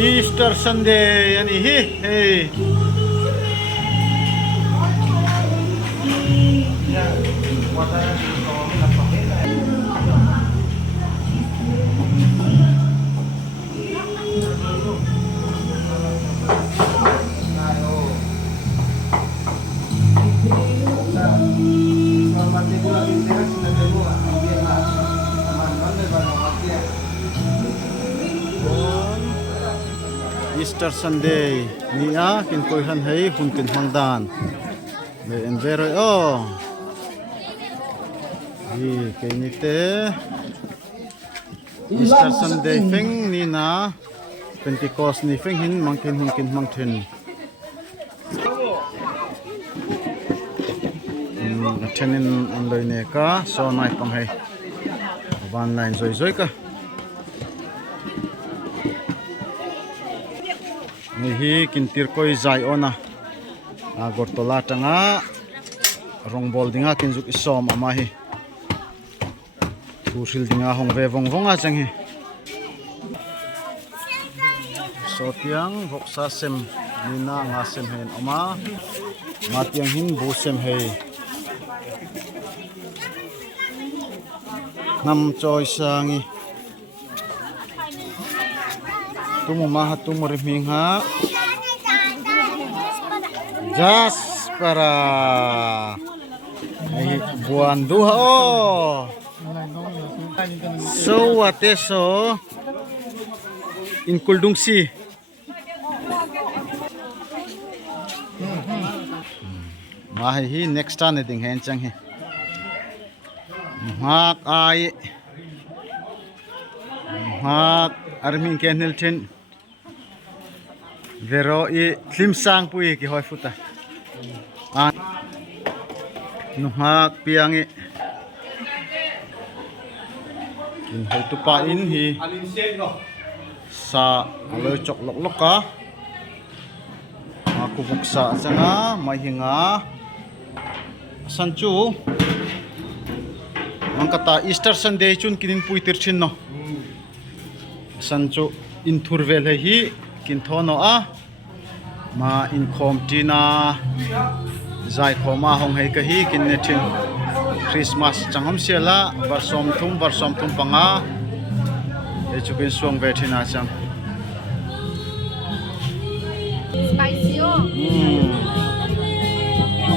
Easter Sunday yani hey. Easter Sunday niya kinkoyhan hay hunkin mangdan may envero kay nite Easter Sunday feng ni na Pentecost ni feng hin mangkin hunkin mangthin thenin anloi ne ka so nai pang hai van line zoi ka hi kintir koi zai ona gortola tanga rongbol dinga kinjuk isom ama hi tusil dinga hongve vongvonga changhi sotiang boksa sem nina nga sem hen oma matiang hin bu sem hei nam choi sangi tumu maha tumu riminga jaspera buan duha so wate so inkuldung si mahi hi next time ding hen chang he mak ai mak armin kenel tin vero i tlim sang pui ki hoi futa an nuhak piangi in hoi tu pa in hi sa aloi chok lok lok ka aku buksa changa mai hinga sanchu angkata Easter Sunday chun kinin pui tirchin no sanchu in thurvel hi kin thono a ma in khom tina zai khoma hong hei ka hi kin ne thin Christmas changham sela varsom thum panga e chukin suang ve thina chang spicy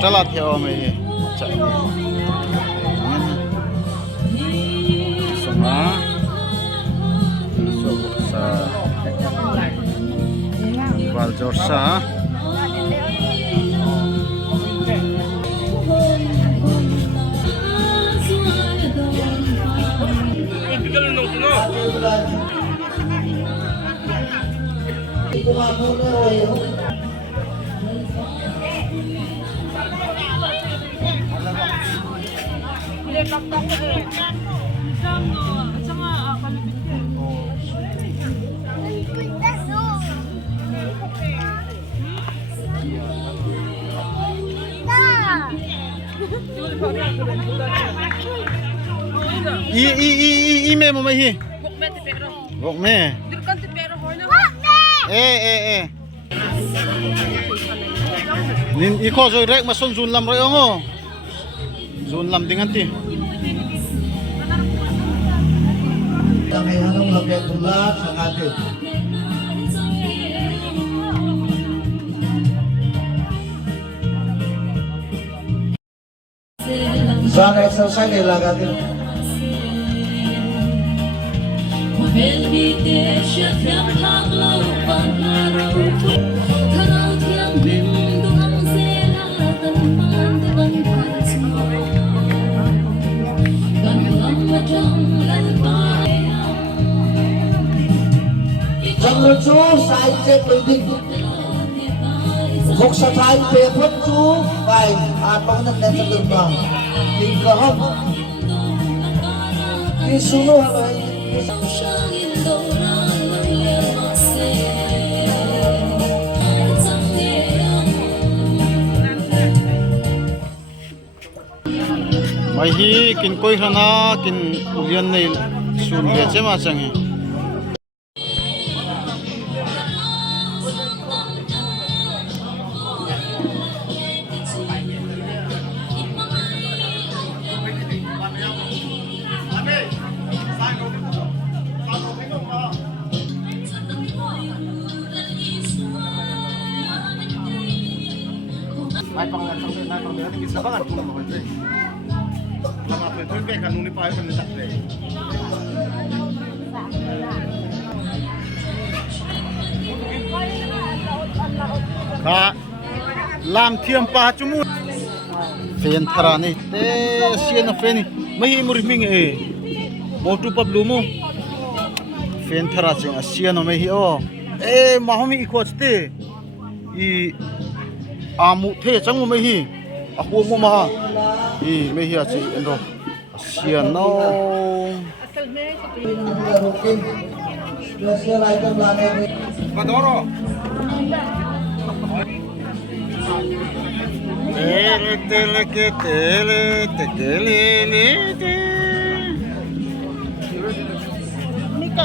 chala theo me chai sunga so sa Valjorsa I me mo mai hi gok me nin i kho zoi rek ma son jun lam roi ongo jun lam dingan ti kami hanong lagyan tulad sa atin. Sana exercise nila natin. Jangan chú sai chết đối định Gốc sa thái phê phân chú Bài hạt bóng thân đen thân đường bằng Tình cờ hông Khi xuống nô hả vậy mai hi kin koi hrana kin ulian nei sun le chema changi Ay pangalan natin bisa banget kung mo ito. Lama pa ito kay kanuni pa ito nila. ka lam thiam pa chumu fen thara ni te sian fen mai mur ming e motu pablu mu fen thara ching asian mai hi o e mahomi i khot te I amu the changu mai hi a hu mu ma I mai hi a chi endo asian no Rukin special item लाने में Badoro. tele tele ke tele te tele le te nika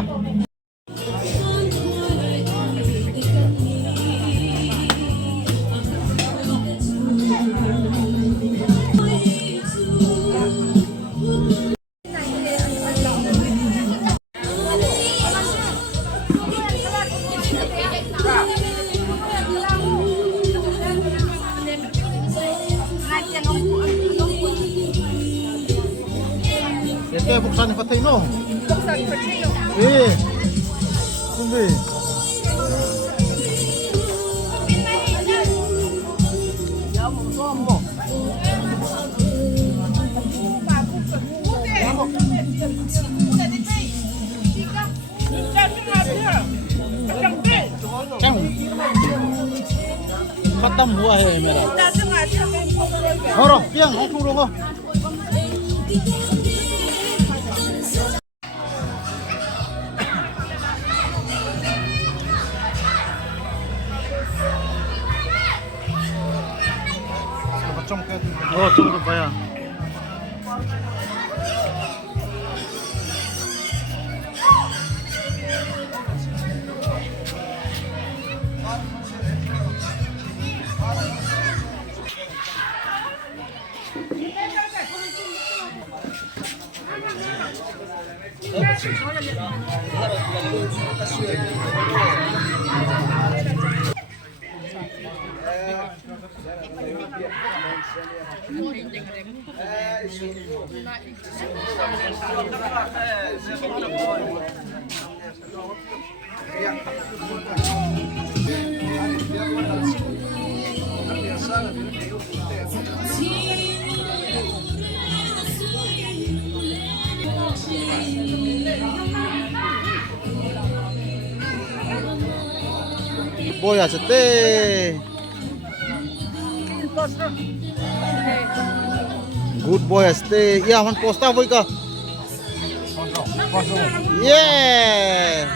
ete buksan ni patay no eh kumbi chang khatam hua hai mera oro piang aku rongo 좀 더 봐야. 뭐야 저때 good boy stay ya man posta boy ka yeah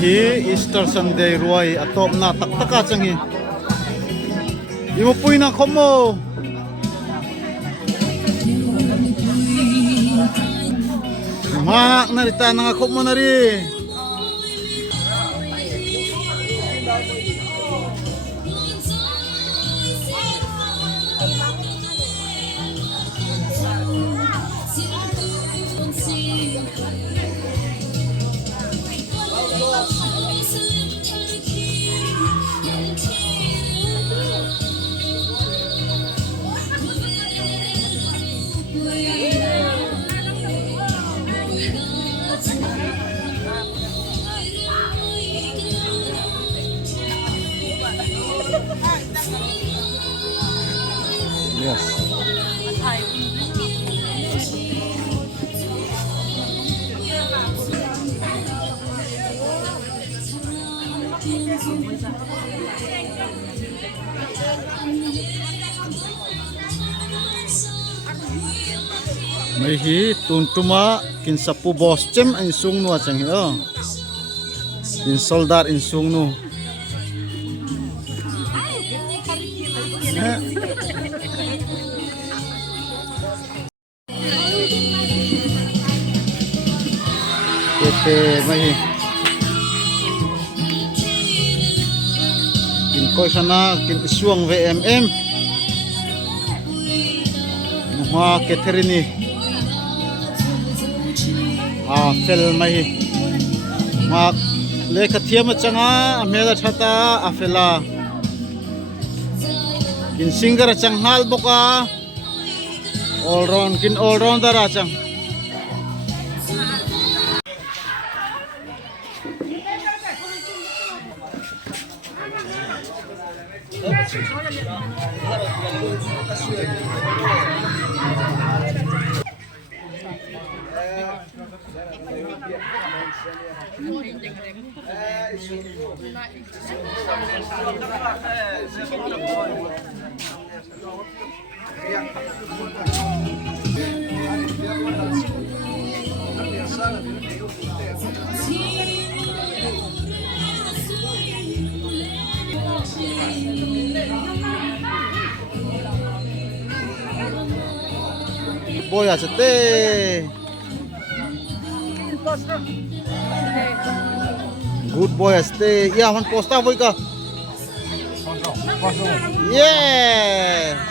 hi Easter Sunday ruai atop na tak changi imo pui na khomo mak na rita na khomo na ri mai hi tuntuma kin sapu boss chem in sung nu achang hi o in soldar in sung nu tete mai hi kin koi sana kin isuang VMM nuha Catherine fel mai hi ma le khathiam changa mela thata afela kin singer chang hal boka all rounder achang boy achate good boy achate ya han posta boy ka yeah